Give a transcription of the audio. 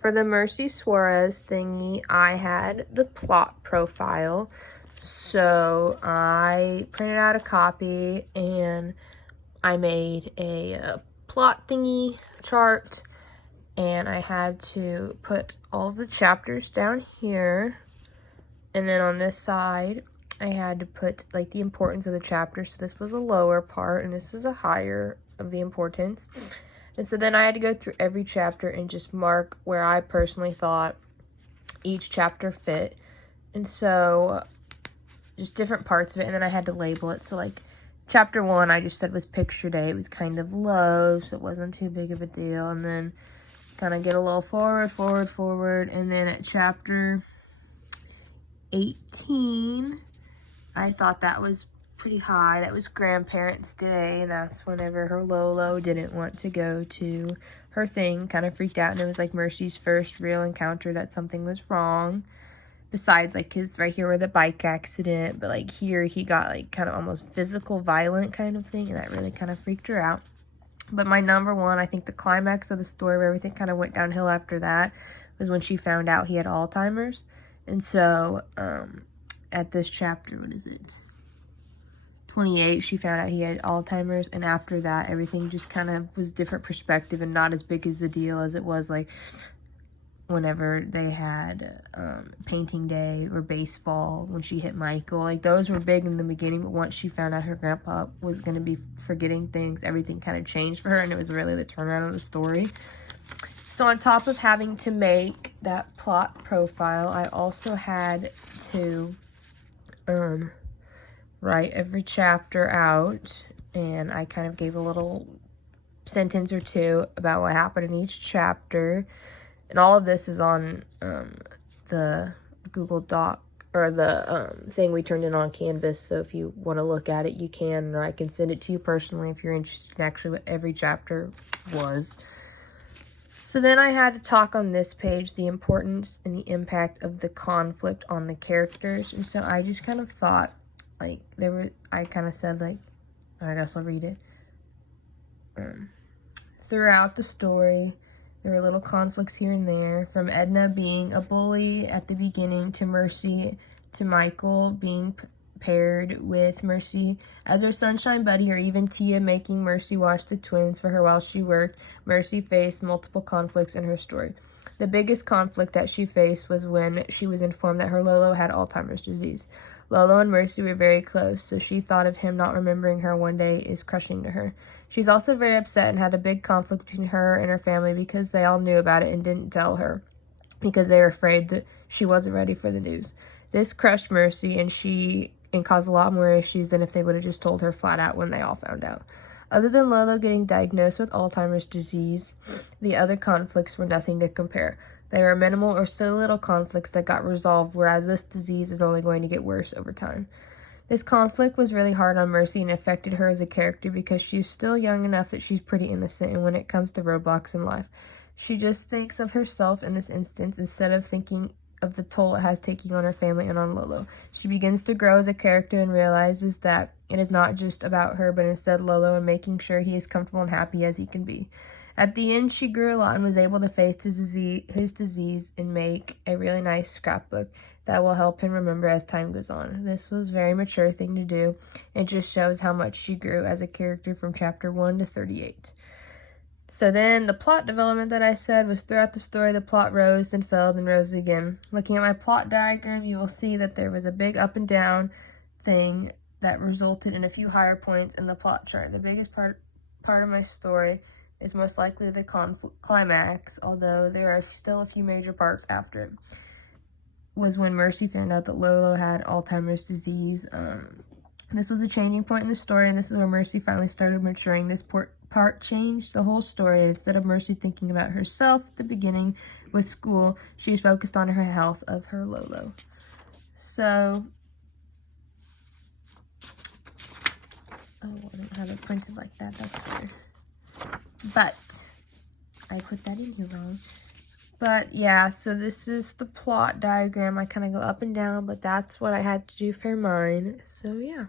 for the Merci Suarez thingy, I had the plot profile. So I printed out a copy and I made a plot thingy chart, and I had to put all the chapters down here, and then on this side I had to put like the importance of the chapter. So this was a lower part and this is a higher of the importance. And so then I had to go through every chapter and just mark where I personally thought each chapter fit. And so just different parts of it, and then I had to label it. So like chapter 1 I just said was picture day. It was kind of low, so it wasn't too big of a deal. And then kind of get a little forward, and then at chapter 18 I thought that was pretty high. That was Grandparents' Day, and that's whenever her Lolo didn't want to go to her thing, kind of freaked out, and it was like Mercy's first real encounter that something was wrong. Besides like his right here with the bike accident, but like here he got like kind of almost physical violent kind of thing, and that really kind of freaked her out. But my number one, I think the climax of the story where everything kind of went downhill after that was when she found out he had Alzheimer's. And so at this chapter, what is it, 28, she found out he had Alzheimer's, and after that everything just kind of was different perspective and not as big as a deal as it was like whenever they had painting day or baseball when she hit Michael. Like those were big in the beginning, but once she found out her grandpa was going to be forgetting things, everything kind of changed for her, and it was really the turnaround of the story. So on top of having to make that plot profile, I also had to write every chapter out, and I kind of gave a little sentence or two about what happened in each chapter. And all of this is on the Google Doc, or the thing we turned in on Canvas. So if you want to look at it, you can, or I can send it to you personally if you're interested in actually what every chapter was. So then I had to talk on this page the importance and the impact of the conflict on the characters. And so I just kind of thought, like, I kind of said, like, I guess I'll read it. Throughout the story, there were little conflicts here and there, from Edna being a bully at the beginning to Merci, to Michael being paired with Merci as her sunshine buddy, or even Tia making Merci watch the twins for her while she worked. Merci faced multiple conflicts in her story. The biggest conflict that she faced was when she was informed that her Lolo had Alzheimer's disease. Lolo and Merci were very close, so she thought of him not remembering her one day is crushing to her. She's also very upset and had a big conflict between her and her family because they all knew about it and didn't tell her because they were afraid that she wasn't ready for the news. This crushed Merci and caused a lot more issues than if they would have just told her flat out when they all found out. Other than Lolo getting diagnosed with Alzheimer's disease, the other conflicts were nothing to compare. They were minimal or still little conflicts that got resolved, whereas this disease is only going to get worse over time. This conflict was really hard on Merci and affected her as a character because she's still young enough that she's pretty innocent, and when it comes to roadblocks in life, she just thinks of herself in this instance instead of thinking of the toll it has taking on her family and on Lolo. She begins to grow as a character and realizes that it is not just about her, but instead Lolo, and making sure he is comfortable and happy as he can be. At the end, she grew a lot and was able to face his disease and make a really nice scrapbook that will help him remember as time goes on. This was a very mature thing to do. It just shows how much she grew as a character from chapter 1 to 38. So then the plot development that I said was throughout the story, the plot rose and fell and rose again. Looking at my plot diagram, you will see that there was a big up and down thing that resulted in a few higher points in the plot chart. The biggest part of my story is most likely the climax, although there are still a few major parts after it, was when Merci found out that Lolo had Alzheimer's disease. This was a changing point in the story, and this is where Merci finally started maturing. This part changed the whole story. Instead of Merci thinking about herself at the beginning with school, she was focused on her health of her Lolo. So, oh, I don't have it printed like that. That's weird. But I put that in here wrong. But yeah, so this is the plot diagram. I kind of go up and down, but that's what I had to do for mine. So yeah.